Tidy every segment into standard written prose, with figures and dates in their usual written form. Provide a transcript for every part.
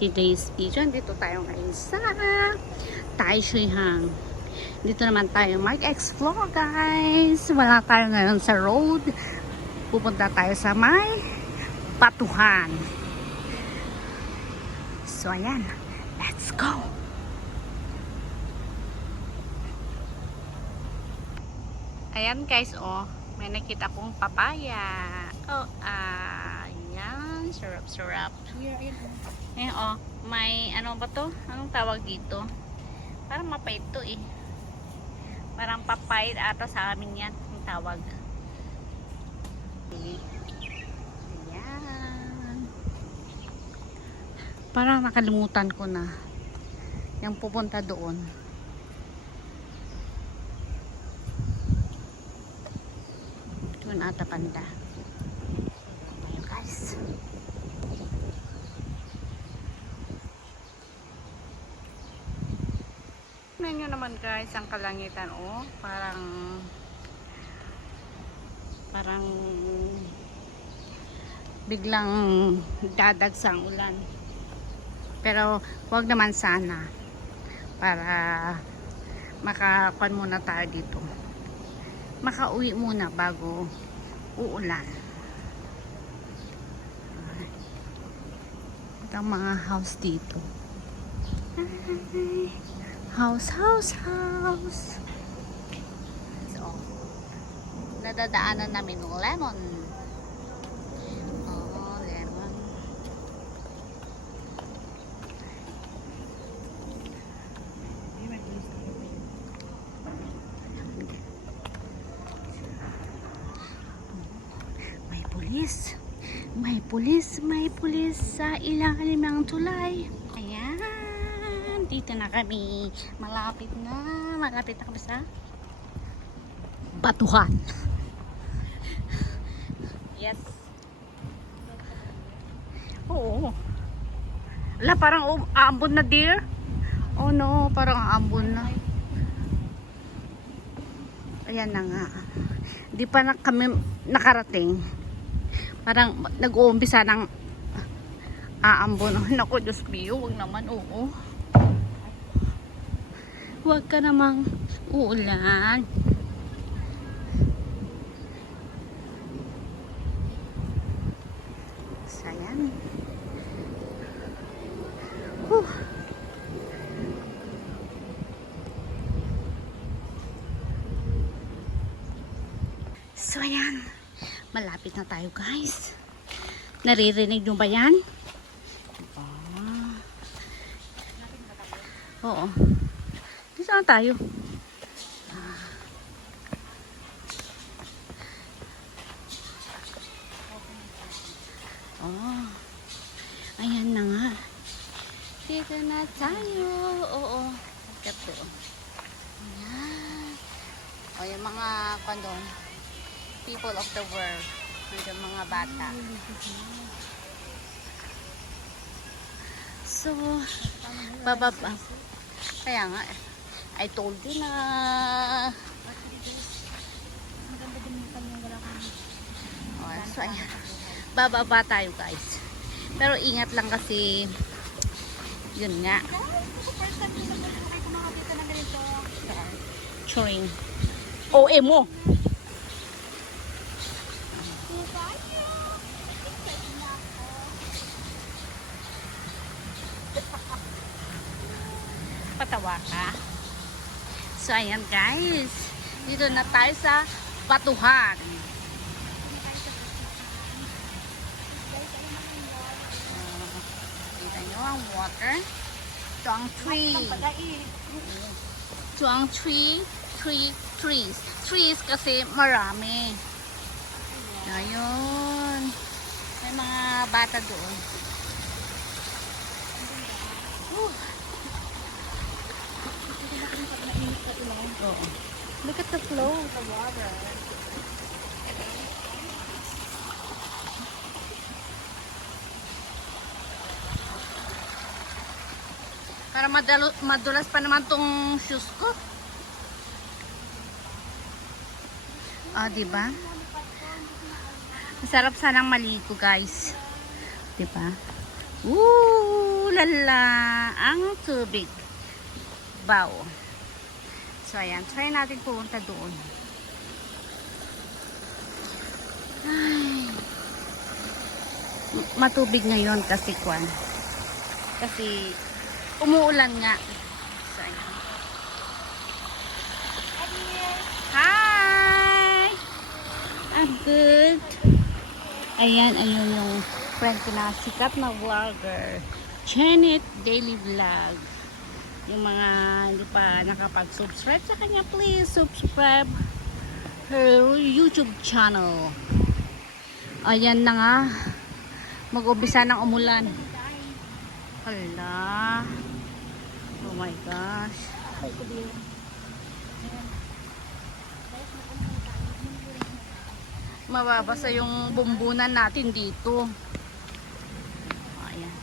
today's video. Dito tayo ngayon sa Taishuihang. Dito naman tayo mag-explore, guys. Wala tayo ngayon sa road. Pupunta tayo sa may Batuhan. So, ayan. Let's go! Ayan, guys, oh. May nakita kong papaya. Oh, ayan. Sarap-sarap. Ayan, oh. May, ano ba to? Anong tawag dito? Parang mapait to, eh. Parang papayat ata sa amin yan. Ang tawag. Ayan. Parang nakalimutan ko na. Yung pupunta doon. Doon ata panda. Ayan, guys. Tignan nyo naman, guys, ang kalangitan, oh. Parang biglang dadagsang ulan. Pero wag naman sana, para makakuan muna tayo dito. Makauwi muna bago uulan. Ito ang mga house dito. House. So, nadadaanan namin ng lemon. Oh, lemon. May pulis sa ilalim ng tulay. Ayan, dito na kami. Malapit na kami sa Batuhan. Yes. Oo. Wala, parang aambon na, dear. Oh no, parang aambon na. Ayan na nga. Di pa na kami nakarating. Parang nag-uumpisa ng aambon. Naku, Diyos biyo, wag naman, oo. Huwag ka namang uulan. Sayan. So, ayan. Malapit na tayo, guys. Naririnig nyo ba yan? Oo. Dito na tayo. Oh. Ayan na nga. Dito na tayo. Oo. Ito. Ayan. O, yung mga kondon. People of the world. Yung mga bata. So, bababa. Kaya nga, I told you na. Oh, so, ayan. Bababa tayo, guys. Pero ingat lang kasi, yun nga. Churing. OE mo. Patawa ka. So, ayan, guys. Dito na tayo sa Batuhan. Kita nyo ang water. Ito ang tree. Ito ang trees. Trees kasi marami. Ayun. May mga bata doon. Look at the flow of the water. Para madulas pa naman tong shoes ko. Ah, diba? Masarap sanang maligo, guys. Diba? Woo! lala, ang tubig. Wow. So, ayan. Try natin pumunta doon. Ay. Matubig ngayon kasi kwan. Kasi umuulan nga. So, ayan. Hi! I'm good. Ayan, ayun yung friend ko na sikat na vlogger. Janet Daily Vlog. Yung mga hindi pa nakapag-subscribe sa kanya, please subscribe her YouTube channel. Ayan na nga. Mag-umpisa ng umulan. Hala. Oh my gosh. Mababasa yung bumbunan natin dito. Ayan.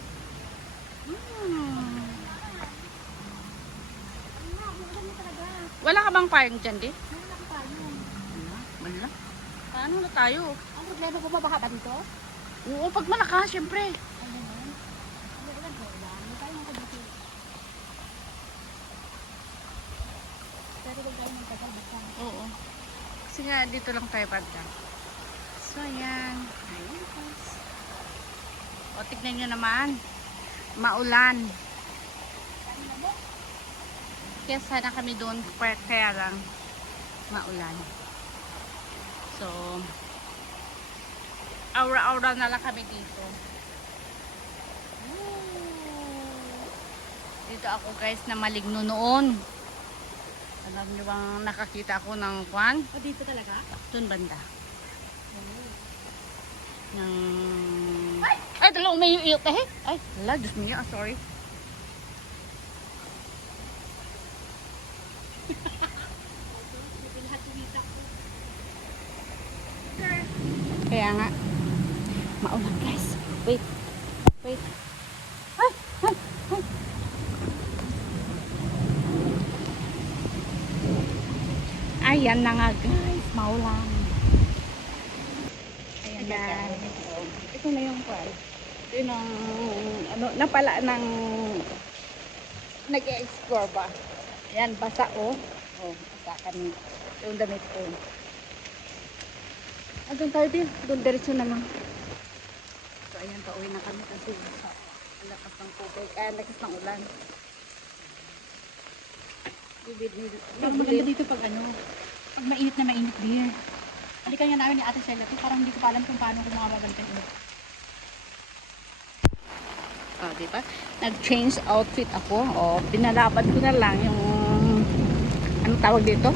Wala ka bang payong dyan, di? Wala. Paano na tayo? Ang problema ko, mabaha ba dito? Oo, pag malakas, syempre. Oo. Kasi nga, dito lang tayo banda. So, ayan. Ayan, guys. O, tignan nyo naman. Maulan. Kaya sana kami doon, kaya lang maulan. So, aura-aura na lang kami dito. Dito ako guys na maligno noon. Alam nyo bang nakakita ako ng kwan? O, dito talaga? Doon banda. Ng... Ay, dalawang may iyot eh. Ay, hala, Diyos mo yun. Sorry. Kaya nga, maulan guys. Wait. Wait. Ay! Ay! Ay! Ayan na nga guys, maulan. Ayan guys. Ito na yung kwan. Ito yung ano, napala ng nag-explore ba. Ayan, basa oh. Oh, basa kami. Yung damit ko. Doon tayo din. Doon diretso na lang. So, ayan, pauwi na kami kasi lakas ng tubig. Lakas ng ulan. Ang maganda dito pag ano, pag mainit na mainit beer. Alikan nga namin ni Ate Sheila, parang hindi ko pa alam kung paano kung mga babalikan init. Oh, diba? Nag-change outfit ako. Oh, pinalapad ko na lang yung anong tawag dito?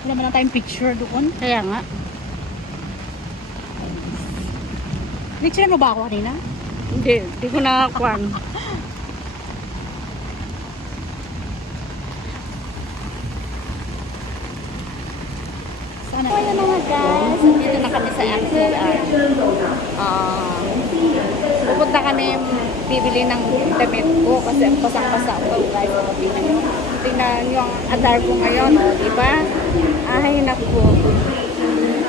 Wala man lang tayong picture doon. Kaya nga. Picture mo ba ako kanina? Hindi ko nakakuan. Sana. Ayan na nga guys. Dito na kami sa MCR. Pupunta kami bibili ng damit ko kasi ang pasang-pasa ko guys. Tingnan nyo ang adar ko ngayon. O, diba? Ay, naku.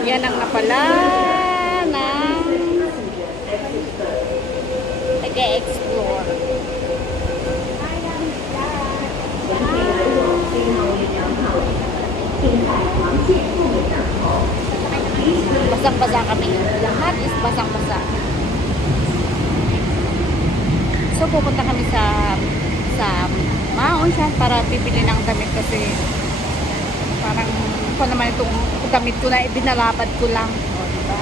Yan ang napala na nag-explore. Basang-basa kami. Lahat is basang-basa. So pupunta kami sa Maon siya para bibili ng damit kasi parang ako naman itong damit ko na ibinalapad ko lang. O, diba?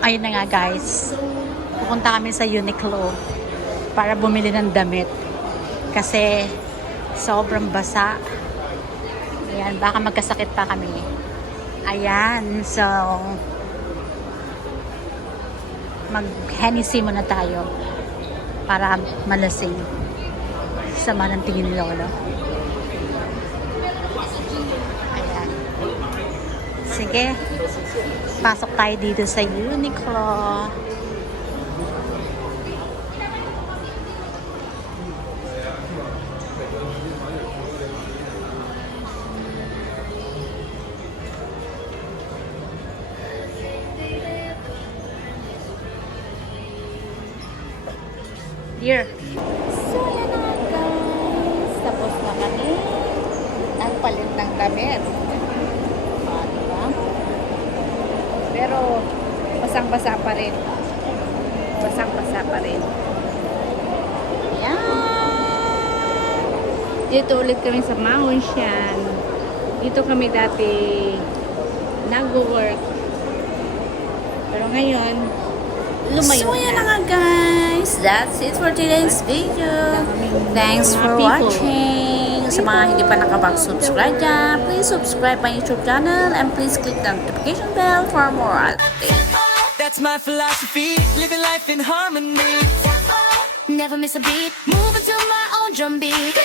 Ayun na nga guys. Pupunta kami sa Uniqlo para bumili ng damit. Kasi sobrang basa. Ayan, baka magkasakit pa kami. Ayan, so mag-Hennessy muna tayo para malasing. Sama ng tingin ni Lolo. Ayan. Sige. Pasok tayo dito sa Uniqlo. Here. So, yan na nga guys. Tapos na kami. Nagpalit ng damit. Diba? Pero, basang-basa pa rin. Basang-basa pa rin. Yan. Dito ulit kami sa Maunsian. Dito kami dati nag-work. Pero ngayon, lumayo So, yan na nga guys. That's it for today's video. Thanks for watching. Sa mga hindi pa nakapag-subscribe dyan, please subscribe my YouTube channel and please click the notification bell for more updates. That's my philosophy, living life in harmony. Never miss a beat, moving to my own drum beat.